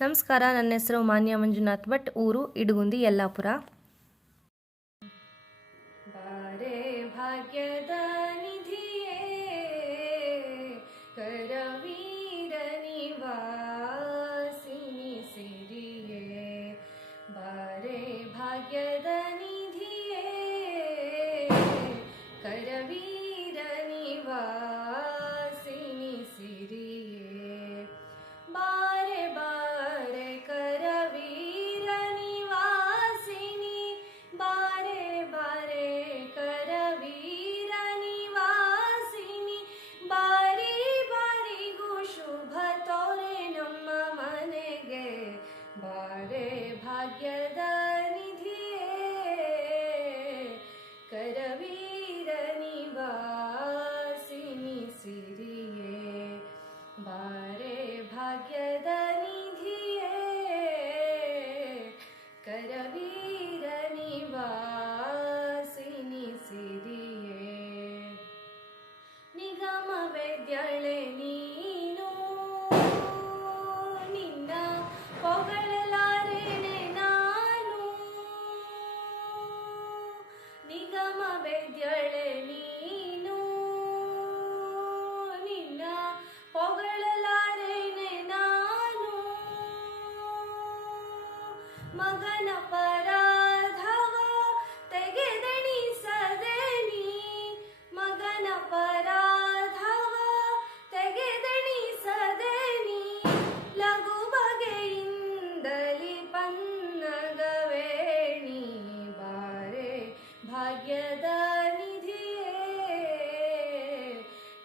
ನಮಸ್ಕಾರ ನನ್ನ ಹೆಸರು ಮಾನ್ಯ ಮಂಜುನಾಥ್ ಭಟ್ ಊರು ಇಡಗುಂದಿ ಯಲ್ಲಾಪುರ. ಭಾಗ್ಯದ ಕರವೀರ ನಿವಾಸಿನಿ ಸಿರಿಯೇ ನಿಗಮ ವೇದ್ಯಳೆ ನೀನು ನಿನ್ನ ಹೊಗಳಲಾರೆನೆ ನಾನು ನಿಗಮ ವೇದ್ಯಳೆ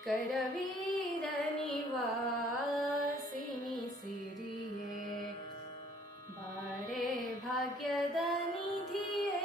ಕರವೀರ ನಿವಾಸಿನಿ ಸಿರಿಯೇ ಬಾರೆ ಭಾಗ್ಯದ ನಿಧಿಯೇ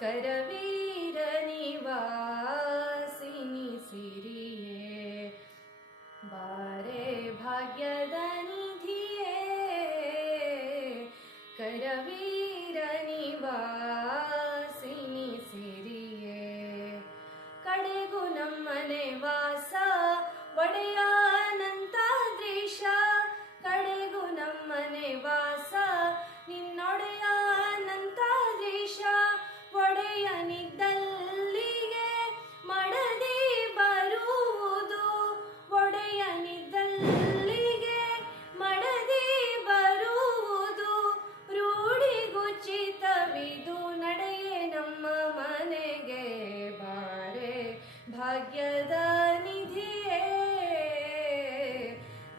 ಕರವೀರ ನಿವಾಸಿನಿ ಸಿರಿಯೇ ಬಾರೆ ಭಾಗ್ಯದ ನಿಧಿಯೇ ಕರವೀರ ನಿವಾಸಿನಿ ಸಿರಿಯೇ ಕಡೆಗೂ ನಮ್ಮನೆ ಒಡೆಯನಿದ್ದಲ್ಲಿಗೆ ಮಡದಿ ಬರುವುದು, ರೂಢಿಗುಚಿತವಿದು ನಡೆಯೇ ನಮ್ಮ ಮನೆಗೆ ಬಾರೆ. ಭಾಗ್ಯದ ನಿಧಿಯೇ,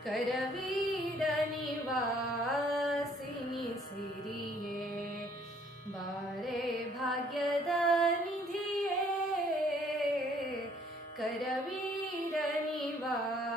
ಕರವೀರ ನಿವಾಸಿನಿ ಸಿರಿಯೇ. ಬಾರೆ, ಭಾಗ್ಯದ ನಿಧಿಯೇ, ಕರವೀರ ನಿವಾಸಿನಿ